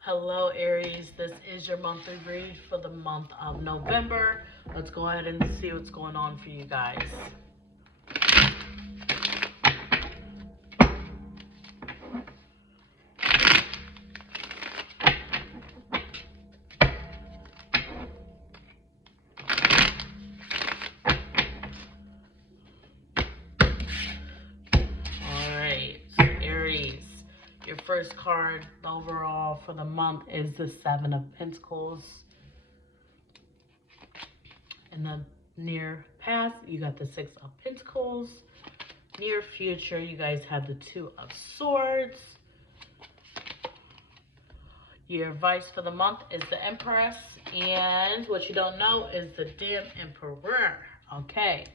Hello, Aries. This is your monthly read for the month of November. Let's go ahead and see what's going on for you guys. All right, Aries. Your first card overall for the month is the Seven of Pentacles. In the near past, you got the Six of Pentacles. Near future, you guys have the Two of Swords. Your advice for the month is the Empress. And what you don't know is the Dim Emperor. Okay.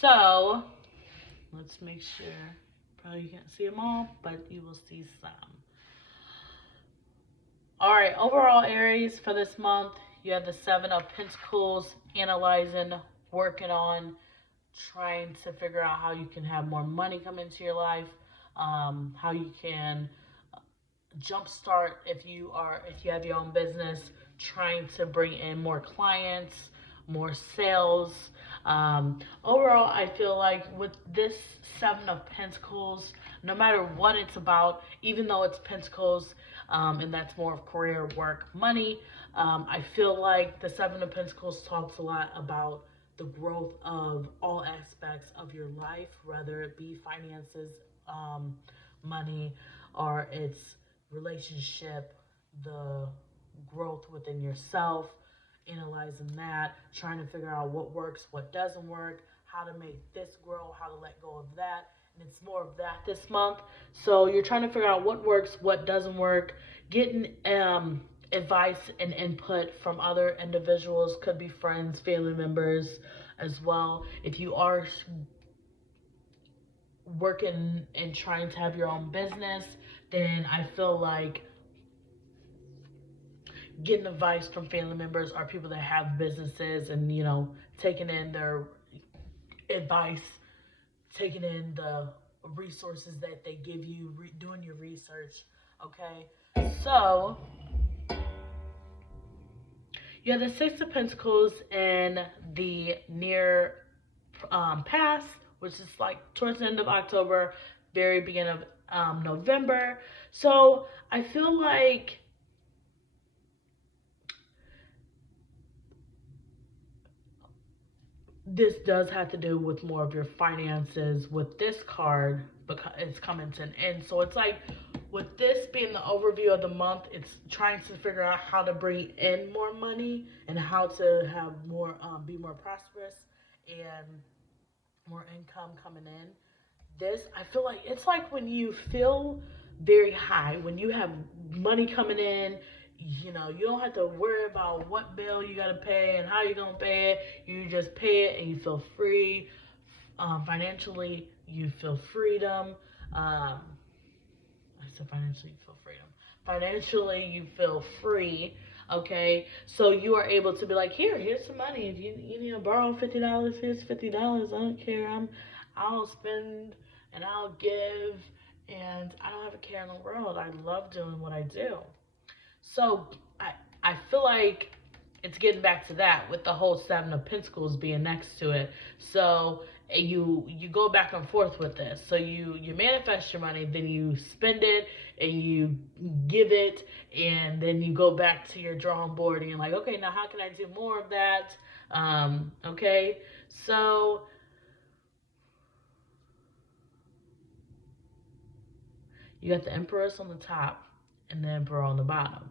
So, let's make sure. Probably you can't see them all, but you will see some. All right. Overall, Aries, for this month, you have the Seven of Pentacles, analyzing, working on, trying to figure out how you can have more money come into your life, how you can jumpstart if you have your own business, trying to bring in more clients, more sales. Overall, I feel like with this Seven of Pentacles, no matter what it's about, even though it's Pentacles, and that's more of career, work, money, I feel like the Seven of Pentacles talks a lot about the growth of all aspects of your life, whether it be finances, money, or it's relationship, the growth within yourself, analyzing that, trying to figure out what works, what doesn't work, how to make this grow, how to let go of that. And it's more of that this month. So you're trying to figure out what works, what doesn't work, getting advice and input from other individuals, could be friends, family members as well. If you are working and trying to have your own business, then I feel like getting advice from family members or people that have businesses and, taking in their advice, taking in the resources that they give you, doing your research. Okay. So, you have the Six of Pentacles in the near past, which is like towards the end of October, very beginning of November. So I feel like this does have to do with more of your finances with this card, because it's coming to an end. So it's like, with this being the overview of the month, it's trying to figure out how to bring in more money and how to have more, be more prosperous and more income coming in. This, I feel like it's like when you feel very high, when you have money coming in, you don't have to worry about what bill you got to pay and how you're going to pay it. You just pay it and you feel free. Financially, you feel freedom. I said financially, you feel freedom. Financially, you feel free. Okay, so you are able to be like, here's some money. If you need to borrow $50, here's $50. I don't care. I'll spend and I'll give, and I don't have a care in the world. I love doing what I do. So I feel like it's getting back to that with the whole Seven of Pentacles being next to it. So you go back and forth with this. So you manifest your money, then you spend it and you give it, and then you go back to your drawing board and you're like, okay, now how can I do more of that? Okay, so you got the Empress on the top and the Emperor on the bottom,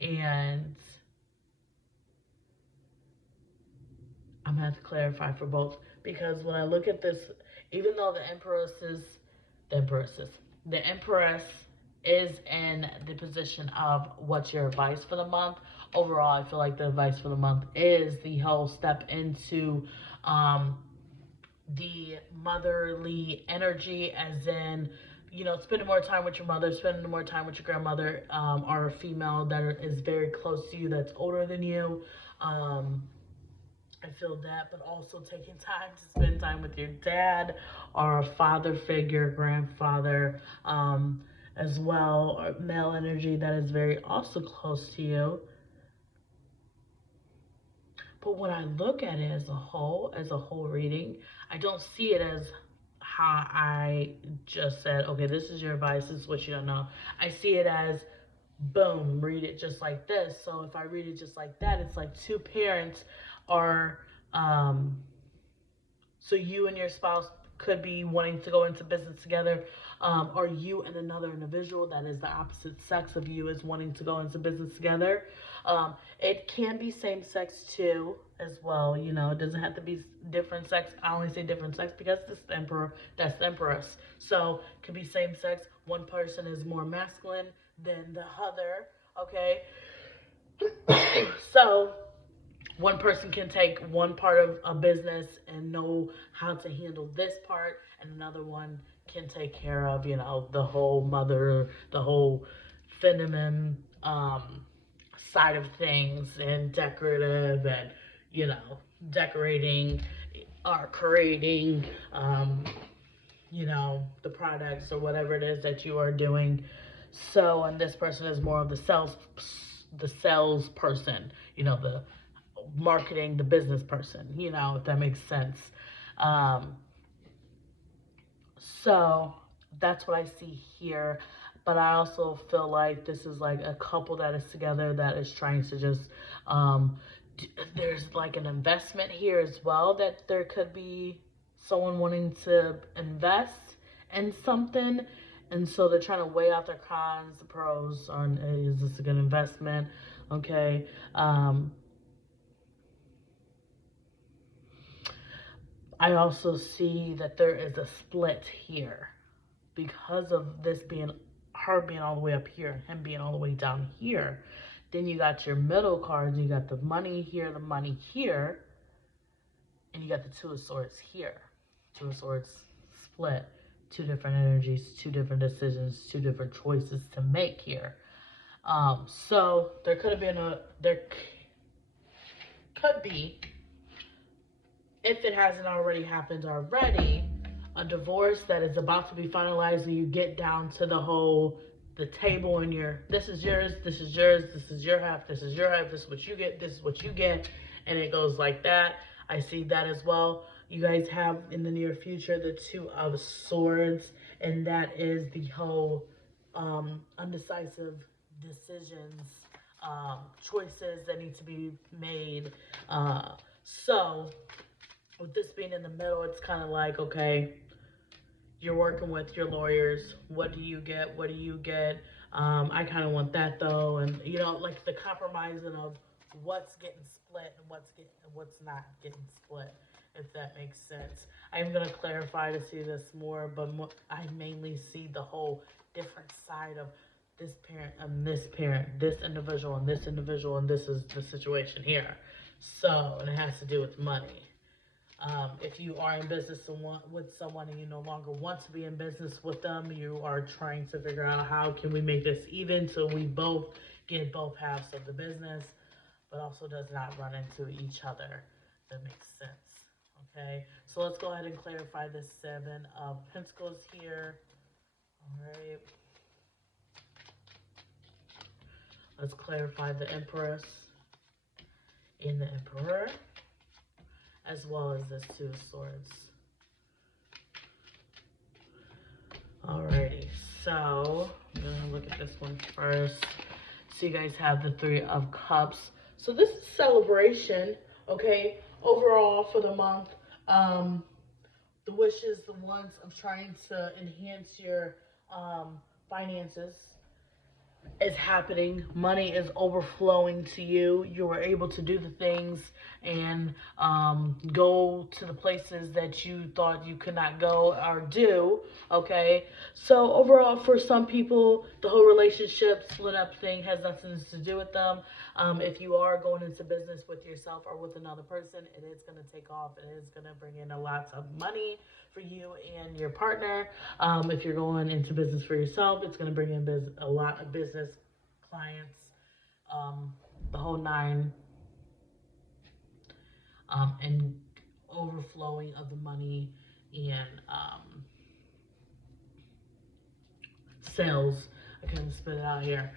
and I'm gonna have to clarify for both, because when I look at this, even though the Empress is in the position of what's your advice for the month. Overall, I feel like the advice for the month is the whole step into the motherly energy, as in, spending more time with your mother, spending more time with your grandmother, or a female that is very close to you, that's older than you. I feel that, but also taking time to spend time with your dad or a father figure, grandfather, as well, or male energy that is very also close to you. But when I look at it as a whole reading, I don't see it as how I just said, okay, this is your advice, this is what you don't know. I see it as, boom, read it just like this. So if I read it just like that, it's like two parents are, so you and your spouse could be wanting to go into business together, or you and another individual that is the opposite sex of you is wanting to go into business together. It can be same sex too, as well. You know, it doesn't have to be different sex. I only say different sex because this is the emperor, that's the empress. So it could be same sex. One person is more masculine than the other. Okay, so one person can take one part of a business and know how to handle this part, and another one can take care of, you know, the whole mother, the whole feminine side of things, and decorative, and, you know, decorating or creating, you know, the products or whatever it is that you are doing. So, and this person is more of the sales person, you know, the marketing, the business person, you know, if that makes sense. Um, so that's what I see here. But I also feel like this is like a couple that is together that is trying to just, there's like an investment here as well, that there could be someone wanting to invest in something. And so they're trying to weigh out their cons, the pros on, is this a good investment? Okay. I also see that there is a split here because of this being, her being all the way up here, him being all the way down here. Then you got your middle cards, you got the money here, the money here, and you got the Two of Swords here. Two of Swords split, two different energies, two different decisions, two different choices to make here. So there could have been there could be, if it hasn't already happened already, a divorce that is about to be finalized, and you get down to the table, and this is yours, this is yours, this is your half, this is your half, this is what you get, this is what you get, and it goes like that. I see that as well. You guys have in the near future the Two of Swords, and that is the whole undecisive decisions, choices that need to be made. So with this being in the middle, it's kind of like, okay, you're working with your lawyers. What do you get? What do you get? I kind of want that though, and you know, like the compromising of what's getting split and what's not getting split, if that makes sense. I'm gonna clarify to see this more, but I mainly see the whole different side of this parent, this individual, and this individual, and this is the situation here. So, and it has to do with money. If you are in business with someone and you no longer want to be in business with them, you are trying to figure out how can we make this even so we both get both halves of the business, but also does not run into each other. That makes sense. Okay, so let's go ahead and clarify this Seven of Pentacles here. All right. Let's clarify the Empress and the Emperor, as well as this Two of Swords. Alrighty, so I'm gonna look at this one first. So you guys have the Three of Cups. So this is celebration, okay, overall for the month. The wishes, the ones of trying to enhance your finances is happening. Money is overflowing to you. You are able to do the things and go to the places that you thought you could not go or do. Okay, so overall, for some people, the whole relationship split up thing has nothing to do with them. If you are going into business with yourself or with another person, it is going to take off. It is going to bring in a lot of money for you and your partner. If you're going into business for yourself, it's going to bring in a lot of business clients, the whole nine, and overflowing of the money and cells. I couldn't spit it out here.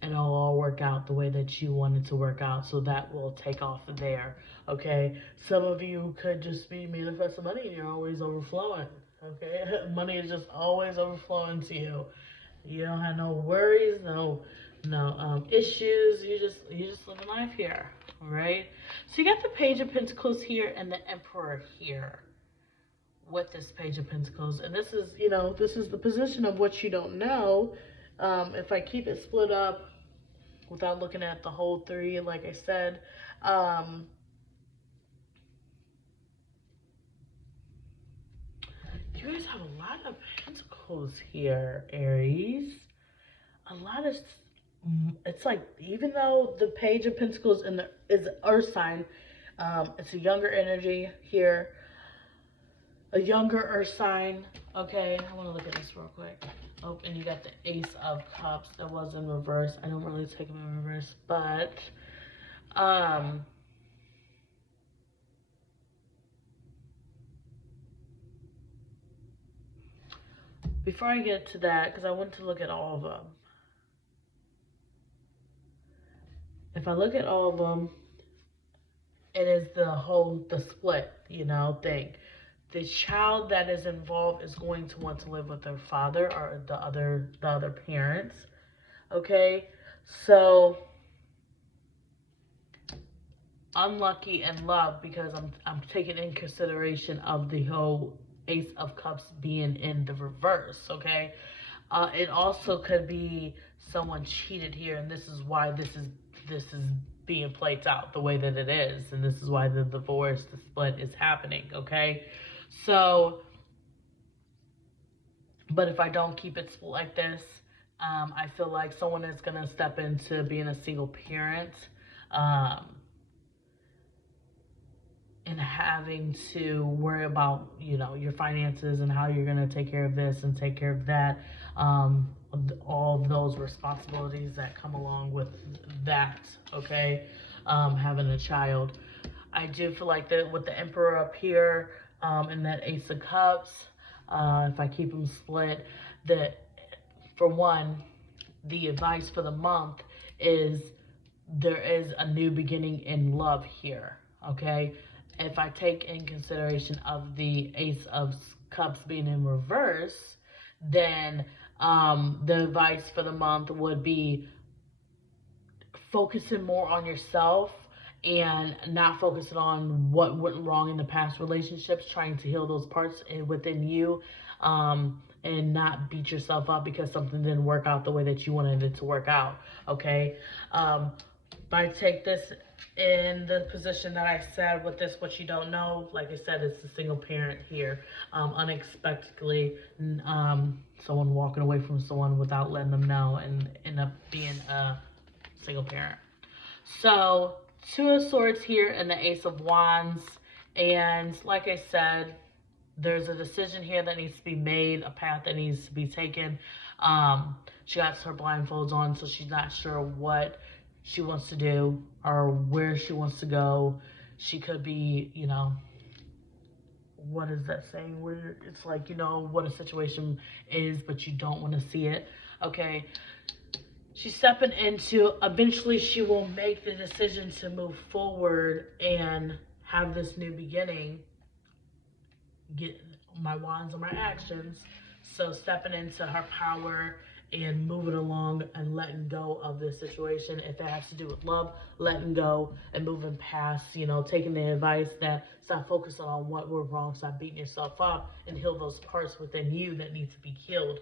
And it'll all work out the way that you want it to work out. So that will take off there, okay? Some of you could just be manifesting money and you're always overflowing, okay? Money is just always overflowing to you. You don't have no worries, no issues. You just living life here, all right? So you got the Page of Pentacles here and the Emperor here with this Page of Pentacles. And this is, this is the position of what you don't know. If I keep it split up without looking at the whole three, like I said, you guys have a lot of pentacles here, Aries. A lot of, it's like, even though the Page of Pentacles is an earth sign, it's a younger energy here. A younger earth sign. Okay, I want to look at this real quick. Oh, and you got the Ace of Cups that was in reverse. I don't really take them in reverse, but before I get to that, because I want to look at all of them. If I look at all of them, it is the split, thing. The child that is involved is going to want to live with their father or the other parents. Okay, so unlucky in love, because I'm taking in consideration of the whole Ace of Cups being in the reverse. Okay, it also could be someone cheated here, and this is why this is being played out the way that it is, and this is why the divorce, the split is happening. Okay. So, but if I don't keep it split like this, I feel like someone is going to step into being a single parent, and having to worry about, your finances and how you're going to take care of this and take care of that. All of those responsibilities that come along with that, okay? Having a child. I do feel like that with the Emperor up here, and that Ace of Cups, if I keep them split, that for one, the advice for the month is there is a new beginning in love here, okay? If I take in consideration of the Ace of Cups being in reverse, then the advice for the month would be focusing more on yourself and not focusing on what went wrong in the past relationships, trying to heal those parts within you, and not beat yourself up because something didn't work out the way that you wanted it to work out, okay? If I take this in the position that I said with this, what you don't know, like I said, it's a single parent here. Unexpectedly, someone walking away from someone without letting them know and end up being a single parent. So, Two of Swords here and the Ace of Wands. And like I said, there's a decision here that needs to be made, a path that needs to be taken. She got her blindfolds on, so she's not sure what she wants to do or where she wants to go. She could be, what is that saying? Where it's like, what a situation is, but you don't want to see it. Okay. She's stepping into, eventually she will make the decision to move forward and have this new beginning. Get my wands and my actions. So stepping into her power and moving along and letting go of this situation. If it has to do with love, letting go and moving past, taking the advice that stop focusing on what went wrong, stop beating yourself up, and heal those parts within you that need to be healed,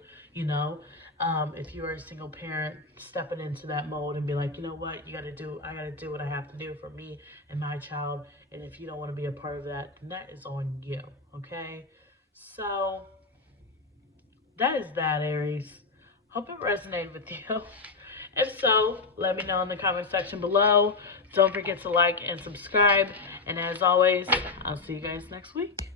If you're a single parent, stepping into that mode and be like, you know what, I gotta do what I have to do for me and my child. And if you don't want to be a part of that, then that is on you, okay? So that is that, Aries. Hope it resonated with you. If so, let me know in the comment section below. Don't forget to like and subscribe. And as always, I'll see you guys next week.